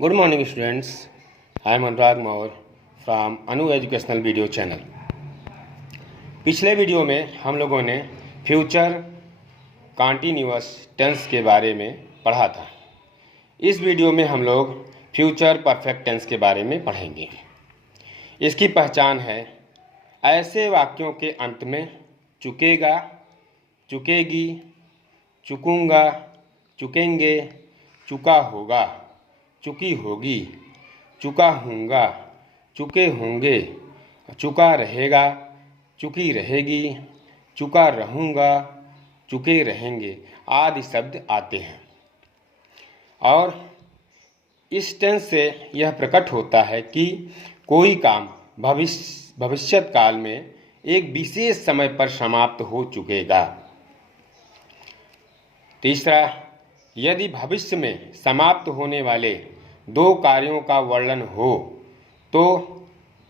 Good morning, students. I am Anurag Maur from Anu educational video channel. पिछले video में हम लोगों ने फ्यूचर कॉन्टिन्यूअस टेंस के बारे में पढ़ा था। इस वीडियो में हम लोग फ्यूचर परफेक्ट टेंस के बारे में पढ़ेंगे। इसकी पहचान है ऐसे वाक्यों के अंत में चुकेगा, चुकेगी, चुकूंगा, चुकेंगे, चुका होगा, चुकी होगी, चुका हूँगा, चुके होंगे, चुका रहेगा, चुकी रहेगी, चुका रहूँगा, चुके रहेंगे आदि शब्द आते हैं। और इस टेंस से यह प्रकट होता है कि कोई काम भविष्यत काल में एक विशेष समय पर समाप्त हो चुकेगा। तीसरा, यदि भविष्य में समाप्त होने वाले दो कार्यों का वर्णन हो तो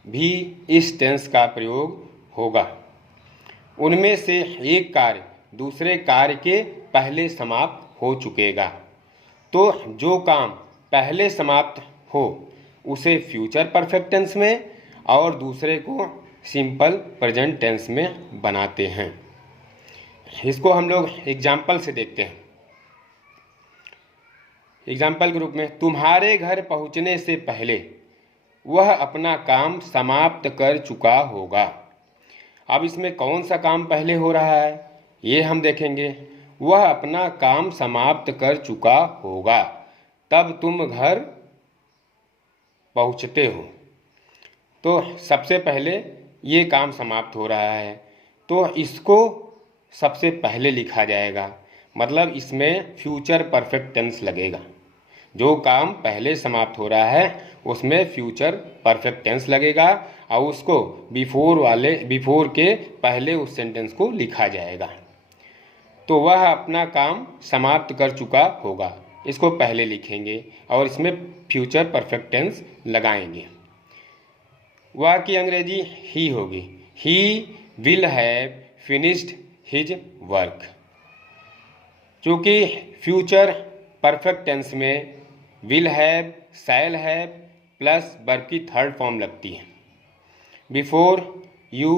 भी इस टेंस का प्रयोग होगा। उनमें से एक कार्य दूसरे कार्य के पहले समाप्त हो चुकेगा, तो जो काम पहले समाप्त हो उसे फ्यूचर परफेक्ट टेंस में और दूसरे को सिंपल प्रेजेंट टेंस में बनाते हैं। इसको हम लोग एग्जाम्पल से देखते हैं। एग्जाम्पल के रूप में, तुम्हारे घर पहुंचने से पहले वह अपना काम समाप्त कर चुका होगा। अब इसमें कौन सा काम पहले हो रहा है ये हम देखेंगे। वह अपना काम समाप्त कर चुका होगा तब तुम घर पहुंचते हो। तो सबसे पहले ये काम समाप्त हो रहा है तो इसको सबसे पहले लिखा जाएगा, मतलब इसमें फ्यूचर परफेक्ट टेंस लगेगा। जो काम पहले समाप्त हो रहा है उसमें फ्यूचर परफेक्ट टेंस लगेगा और उसको बिफोर के पहले उस सेंटेंस को लिखा जाएगा। तो वह अपना काम समाप्त कर चुका होगा, इसको पहले लिखेंगे और इसमें फ्यूचर परफेक्ट टेंस लगाएंगे। वह की अंग्रेजी ही होगी। He will have finished his work. चूँकि फ्यूचर परफेक्ट टेंस में will have, shall have plus verb की थर्ड फॉर्म लगती है। बिफोर यू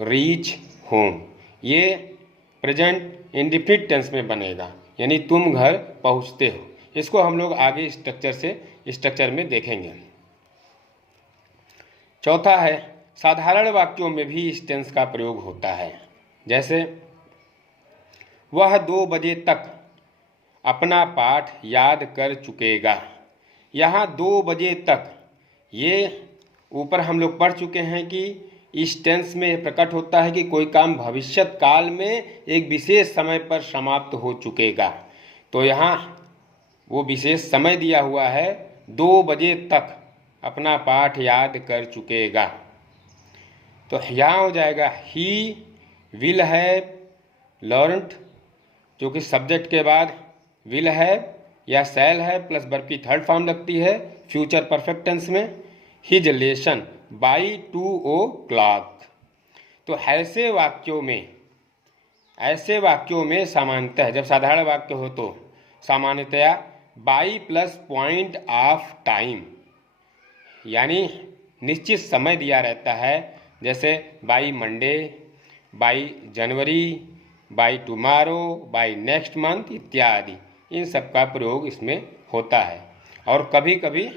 रीच होम, ये प्रेजेंट इंडेफिनिट टेंस में बनेगा, यानी तुम घर पहुंचते हो। इसको हम लोग आगे स्ट्रक्चर में देखेंगे। चौथा है, साधारण वाक्यों में भी इस टेंस का प्रयोग होता है। जैसे, वह 2 बजे तक अपना पाठ याद कर चुकेगा। यहाँ 2 बजे तक, ये ऊपर हम लोग पढ़ चुके हैं कि इस टेंस में प्रकट होता है कि कोई काम भविष्यत काल में एक विशेष समय पर समाप्त हो चुकेगा। तो यहाँ वो विशेष समय दिया हुआ है, 2 बजे तक अपना पाठ याद कर चुकेगा। तो यहाँ हो जाएगा ही विल हैव लर्न्ड, जो कि सब्जेक्ट के बाद विल हैव या शैल हैव प्लस वर्ब की थर्ड फॉर्म लगती है फ्यूचर परफेक्ट टेंस में। His lesson by 2 o'clock। तो ऐसे वाक्यों में सामान्यतः, जब साधारण वाक्य हो तो सामान्यतया by plus point of time, यानी निश्चित समय दिया रहता है। जैसे by Monday, by January, by tomorrow, by next month इत्यादि, इन सब का प्रयोग इसमें होता है। और कभी कभी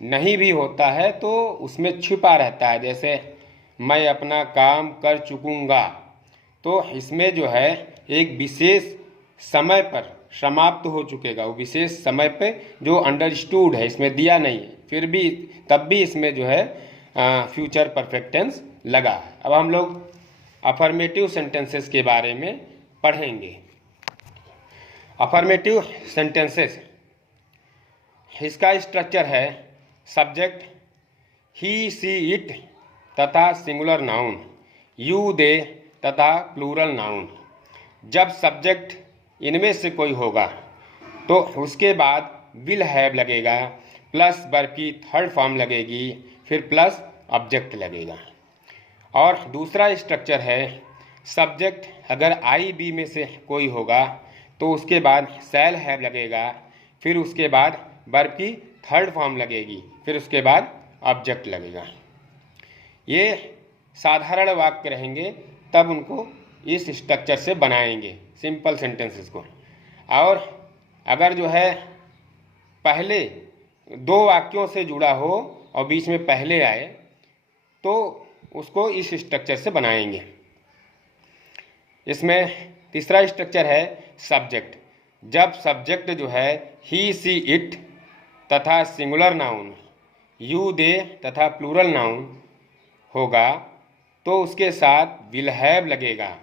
नहीं भी होता है तो उसमें छिपा रहता है, जैसे मैं अपना काम कर चुकूंगा। तो इसमें जो है एक विशेष समय पर समाप्त हो चुकेगा, वो विशेष समय पे जो अंडरस्टूड है, इसमें दिया नहीं है, फिर भी तब भी इसमें जो है फ्यूचर परफेक्ट टेंस लगा है। अब हम लोग अफर्मेटिव सेंटेंसेस के बारे में पढ़ेंगे। अफर्मेटिव सेंटेंसेस, इसका स्ट्रक्चर है सब्जेक्ट ही सी इट तथा सिंगुलर नाउन, यू दे तथा प्लूरल नाउन। जब सब्जेक्ट इनमें से कोई होगा तो उसके बाद विल हैव लगेगा, प्लस वर्ब की थर्ड फॉर्म लगेगी, फिर प्लस ऑब्जेक्ट लगेगा। और दूसरा स्ट्रक्चर है सब्जेक्ट अगर आई बी में से कोई होगा तो उसके बाद शैल हैव लगेगा, फिर उसके बाद वर्ब की थर्ड फॉर्म लगेगी, फिर उसके बाद ऑब्जेक्ट लगेगा। ये साधारण वाक्य रहेंगे, तब उनको इस स्ट्रक्चर से बनाएंगे सिंपल सेंटेंसेस को। और अगर जो है पहले दो वाक्यों से जुड़ा हो और बीच में पहले आए तो उसको इस स्ट्रक्चर से बनाएंगे। इसमें तीसरा स्ट्रक्चर है सब्जेक्ट। जब सब्जेक्ट जो है ही सी इट तथा सिंगुलर नाउन यू दे तथा प्लूरल नाउन होगा तो उसके साथ विल हैव लगेगा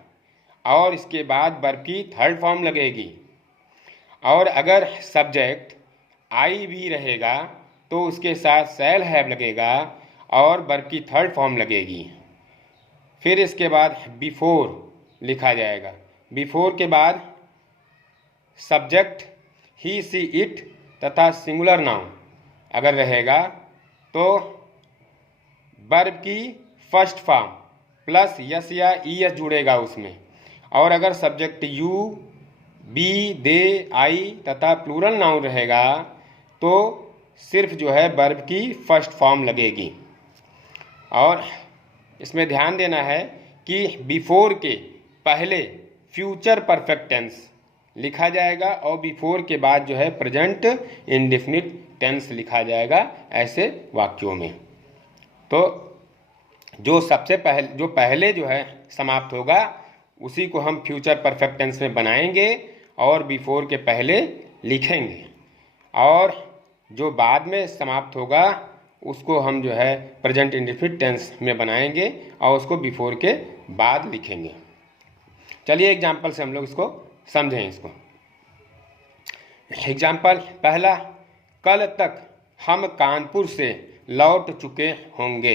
और इसके बाद वर्ब की थर्ड फॉर्म लगेगी। और अगर सब्जेक्ट आई भी रहेगा तो उसके साथ शैल हैव लगेगा और वर्ब की थर्ड फॉर्म लगेगी। फिर इसके बाद बिफोर लिखा जाएगा। बिफोर के बाद सब्जेक्ट ही सी इट तथा सिंगुलर नाउन अगर रहेगा तो वर्ब की फर्स्ट फॉर्म प्लस यस या ई एस जुड़ेगा उसमें। और अगर सब्जेक्ट यू बी दे आई तथा प्लूरल नाउन रहेगा तो सिर्फ जो है वर्ब की फर्स्ट फॉर्म लगेगी। और इसमें ध्यान देना है कि बिफोर के पहले फ्यूचर परफेक्ट टेंस लिखा जाएगा और बिफोर के बाद जो है प्रेजेंट इंडेफिनिट टेंस लिखा जाएगा ऐसे वाक्यों में। तो जो पहले जो है समाप्त होगा उसी को हम फ्यूचर परफेक्ट टेंस में बनाएंगे और बिफोर के पहले लिखेंगे, और जो बाद में समाप्त होगा उसको हम जो है प्रेजेंट इंडेफिनिट टेंस में बनाएंगे और उसको बिफोर के बाद लिखेंगे। चलिए एग्जाम्पल से हम लोग इसको समझें। इसको एग्जाम्पल पहला, कल तक हम कानपुर से लौट चुके होंगे।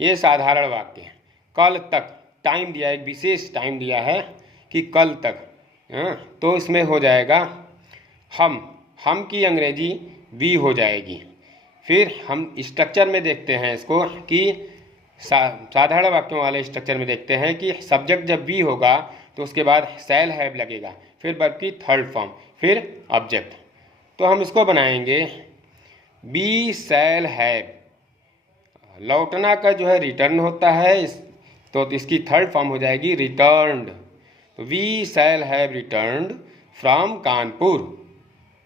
ये साधारण वाक्य है। कल तक टाइम दिया है, एक विशेष टाइम दिया है कि कल तक, तो इसमें हो जाएगा हम की अंग्रेजी वी हो जाएगी। फिर हम स्ट्रक्चर में देखते हैं इसको कि साधारण वाक्यों वाले स्ट्रक्चर में देखते हैं कि सब्जेक्ट जब वी होगा तो उसके बाद शैल हैव लगेगा, फिर वर्ब की थर्ड फॉर्म, फिर ऑब्जेक्ट। तो हम इसको बनाएंगे बी शैल हैव। लौटना का जो है रिटर्न होता है, तो इसकी थर्ड फॉर्म हो जाएगी रिटर्न्ड। तो we shall have returned from Kanpur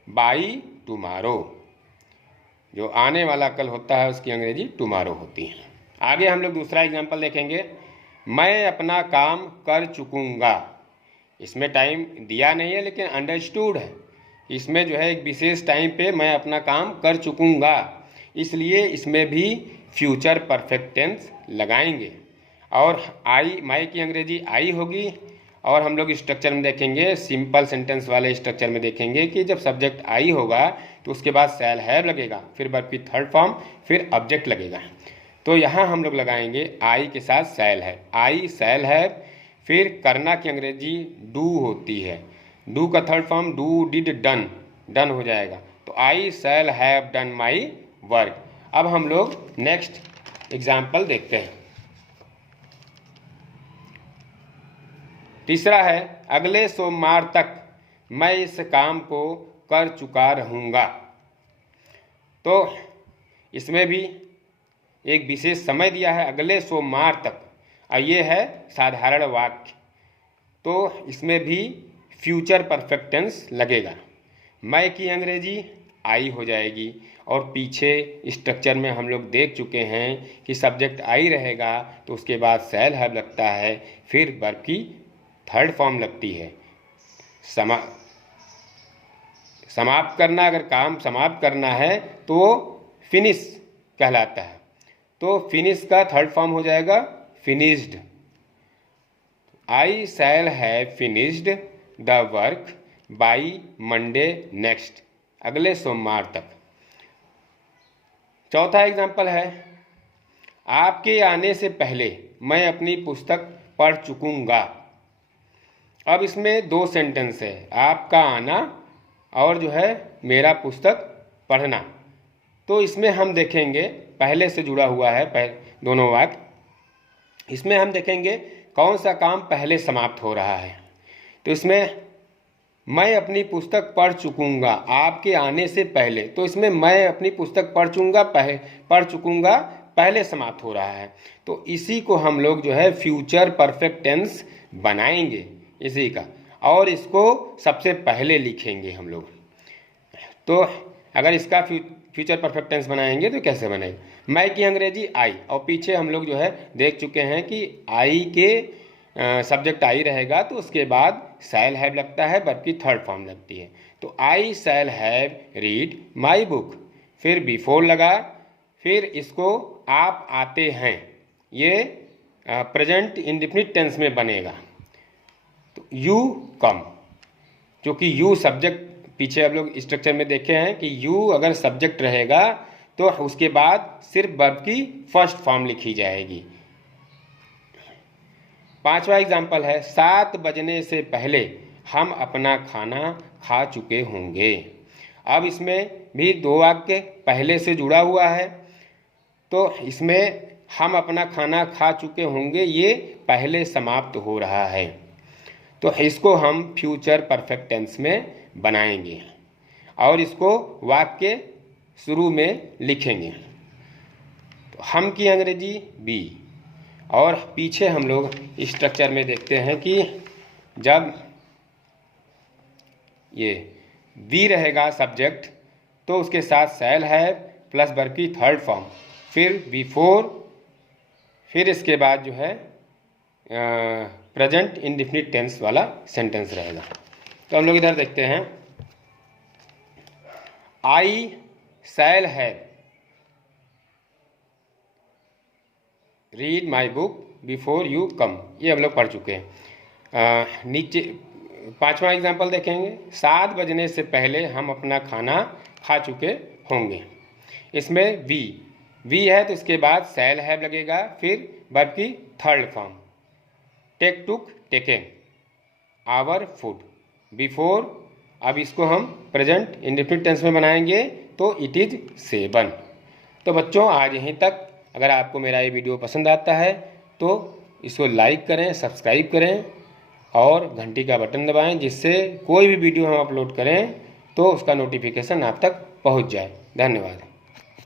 by tomorrow. जो आने वाला कल होता है उसकी अंग्रेजी टुमारो होती है। आगे हम लोग दूसरा एग्जाम्पल देखेंगे, मैं अपना काम कर चुकूँगा। इसमें टाइम दिया नहीं है लेकिन अंडरस्टूड है। इसमें जो है एक विशेष टाइम पे मैं अपना काम कर चुकूँगा, इसलिए इसमें भी फ्यूचर परफेक्ट टेंस लगाएंगे। और आई, मैं की अंग्रेजी आई होगी। और हम लोग स्ट्रक्चर में देखेंगे, सिंपल सेंटेंस वाले स्ट्रक्चर में देखेंगे कि जब सब्जेक्ट आई होगा तो उसके बाद शैल हैव लगेगा, फिर वर्ब की थर्ड फॉर्म, फिर ऑब्जेक्ट लगेगा। तो यहाँ हम लोग लगाएंगे आई के साथ शैल है, आई शैल है। फिर करना की अंग्रेजी डू होती है, डू का third form do did done, done हो जाएगा। तो I shall have done my work. अब हम लोग नेक्स्ट एग्जाम्पल देखते हैं। तीसरा है, अगले सोमवार तक मैं इस काम को कर चुका रहूँगा। तो इसमें भी एक विशेष समय दिया है, अगले सोमवार तक, और ये है साधारण वाक्य। तो इसमें भी फ्यूचर परफेक्ट टेंस लगेगा। मैं की अंग्रेजी आई हो जाएगी। और पीछे स्ट्रक्चर में हम लोग देख चुके हैं कि सब्जेक्ट आई रहेगा तो उसके बाद शैल हैव लगता है, फिर वर्ब की थर्ड फॉर्म लगती है। समाप्त करना, अगर काम समाप्त करना है तो फिनिश कहलाता है। तो फिनिश का थर्ड फॉर्म हो जाएगा finished. I shall have finished the work by Monday next, अगले सोमवार तक। चौथा एग्जाम्पल है, आपके आने से पहले मैं अपनी पुस्तक पढ़ चुकूंगा। अब इसमें दो सेंटेंस है, आपका आना और जो है मेरा पुस्तक पढ़ना। तो इसमें हम देखेंगे, पहले से जुड़ा हुआ है दोनों वाक्य। इसमें हम देखेंगे कौन सा काम पहले समाप्त हो रहा है। तो इसमें मैं अपनी पुस्तक पढ़ चुकूंगा आपके आने से पहले। तो इसमें मैं अपनी पुस्तक पढ़ चुकूंगा पहले समाप्त हो रहा है। तो इसी को हम लोग जो है फ्यूचर परफेक्ट टेंस बनाएंगे इसी का, और इसको सबसे पहले लिखेंगे हम लोग। तो अगर इसका फ्यूचर परफेक्ट टेंस बनाएंगे तो कैसे बनेगा? मैं की अंग्रेजी आई, और पीछे हम लोग जो है देख चुके हैं कि आई के सब्जेक्ट आई रहेगा तो उसके बाद शैल हैव लगता है, वर्ब की थर्ड फॉर्म लगती है। तो I shall have read my book, फिर बिफोर लगा, फिर इसको आप आते हैं, ये प्रेजेंट इंडेफिनिट टेंस में बनेगा। तो यू कम, क्योंकि यू सब्जेक्ट, पीछे आप लोग स्ट्रक्चर में देखे हैं कि यू अगर सब्जेक्ट रहेगा तो उसके बाद सिर्फ वर्ब की फर्स्ट फॉर्म लिखी जाएगी। 5वां एग्जाम्पल है 7 बजने से पहले हम अपना खाना खा चुके होंगे। अब इसमें भी 2 वाक्य पहले से जुड़ा हुआ है, तो इसमें हम अपना खाना खा चुके होंगे ये पहले समाप्त हो रहा है, तो इसको हम फ्यूचर परफेक्ट टेंस में बनाएंगे और इसको वाक्य शुरू में लिखेंगे। तो हम की अंग्रेजी बी, और पीछे हम लोग स्ट्रक्चर में देखते हैं कि जब ये बी रहेगा सब्जेक्ट तो उसके साथ शैल है प्लस वर्ब की थर्ड फॉर्म, फिर बिफोर, फिर इसके बाद जो है प्रेजेंट इंडेफिनिट टेंस वाला सेंटेंस रहेगा। तो हम लोग इधर देखते हैं I shall have read my book before you come, ये हम लोग पढ़ चुके हैं। नीचे 5वां एग्जाम्पल देखेंगे 7 बजने से पहले हम अपना खाना खा चुके होंगे। इसमें वी है तो इसके बाद शैल हैव लगेगा, फिर वर्ब की third form, take took taken, our food, before. अब इसको हम प्रेजेंट इंडेफिनिट टेंस में बनाएंगे तो इट इज़ 7। तो बच्चों आज यहीं तक। अगर आपको मेरा ये वीडियो पसंद आता है तो इसको लाइक करें, सब्सक्राइब करें और घंटी का बटन दबाएं, जिससे कोई भी वीडियो हम अपलोड करें तो उसका नोटिफिकेशन आप तक पहुंच जाए। धन्यवाद।